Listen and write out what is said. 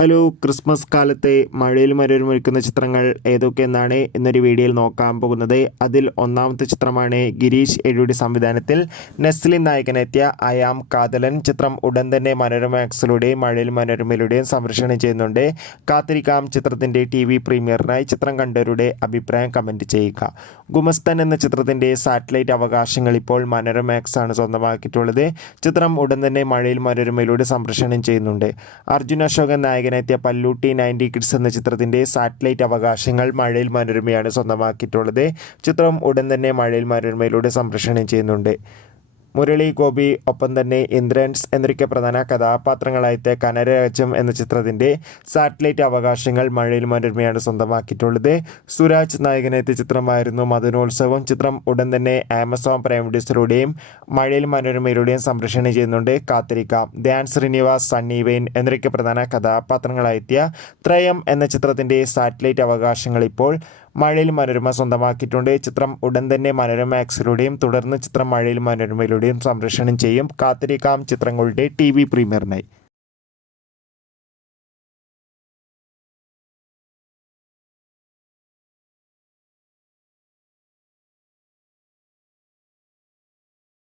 Hello, Christmas കാലത്തെ മഴയിൽ മനോരമൊരുക്കുന്ന ചിത്രങ്ങൾ ഏതൊക്കെയെന്നാണ് ഇന്നൊരു വീഡിയോയിൽ നോക്കാൻ പോകുന്നത്. അതിൽ ഒന്നാമത്തെ ചിത്രമാണ് ഗിരീഷ് എഴുയുടെ സംവിധാനത്തിൽ നെസ്ലിൻ നായകനെത്തിയ അയാം കാതലൻ. ചിത്രം ഉടൻ തന്നെ മനോരമ മാക്സിലൂടെയും മഴയിൽ മനോരമയിലൂടെയും സംപ്രേഷണം ചെയ്യുന്നുണ്ട്. കാത്തിരിക്കാം ചിത്രത്തിൻ്റെ TV പ്രീമിയറിനായി. ചിത്രം കണ്ടവരുടെ അഭിപ്രായം കമൻറ്റ് ചെയ്യുക. ഗുമസ്തൻ എന്ന ചിത്രത്തിൻ്റെ സാറ്റലൈറ്റ് അവകാശങ്ങൾ ഇപ്പോൾ മനോരമ മാക്സ് ആണ് സ്വന്തമാക്കിയിട്ടുള്ളത്. ചിത്രം ഉടൻ തന്നെ മഴയിൽ മനോരമയിലൂടെ സംപ്രേഷണം ചെയ്യുന്നുണ്ട്. അർജുൻ അശോകൻ നായകനെത്തിയ പല്ലൂട്ടി 90 കിഡ്സ് എന്ന ചിത്രത്തിൻ്റെ സാറ്റലൈറ്റ് അവകാശങ്ങൾ മഴയിൽ മനോരമയാണ് സ്വന്തമാക്കിയിട്ടുള്ളത്. ചിത്രം ഉടൻ തന്നെ മഴയിൽ മനോരമയിലൂടെ സംപ്രേഷണം ചെയ്യുന്നുണ്ട്. മുരളി ഗോപി, ഒപ്പം തന്നെ ഇന്ദ്രൻസ് എന്നൊക്കെ പ്രധാന കഥാപാത്രങ്ങളായിട്ട് കനരരാജ്യം എന്ന ചിത്രത്തിൻ്റെ സാറ്റലൈറ്റ് അവകാശങ്ങൾ മഴയിൽ മനോരമയാണ് സ്വന്തമാക്കിയിട്ടുള്ളത്. സുരാജ് നായകനെത്തിയ ചിത്രമായിരുന്നു മദനോത്സവം. ചിത്രം ഉടൻ തന്നെ ആമസോൺ പ്രൈം വീഡിയോസിലൂടെയും മഴയിൽ മനോരമയിലൂടെയും സംപ്രേഷണം ചെയ്യുന്നുണ്ട്. കാത്തിരിക്കാം. ധ്യാൻ ശ്രീനിവാസ്, സണ്ണി വെയിൻ എന്നൊക്കെ പ്രധാന കഥാപാത്രങ്ങളായെത്തിയ ത്രയം എന്ന ചിത്രത്തിൻ്റെ സാറ്റലൈറ്റ് അവകാശങ്ങൾ ഇപ്പോൾ മഴയിൽ മനോരമ സ്വന്തമാക്കിയിട്ടുണ്ട്. ചിത്രം ഉടൻ തന്നെ മനോരമ മാക്സിലൂടെയും തുടർന്ന് ചിത്രം മഴയിൽ മനോരമയിലൂടെയും സംപ്രേഷണം ചെയ്യും. കാത്തിരിക്കാം ചിത്രങ്ങളുടെ TV പ്രീമിയറിനായി.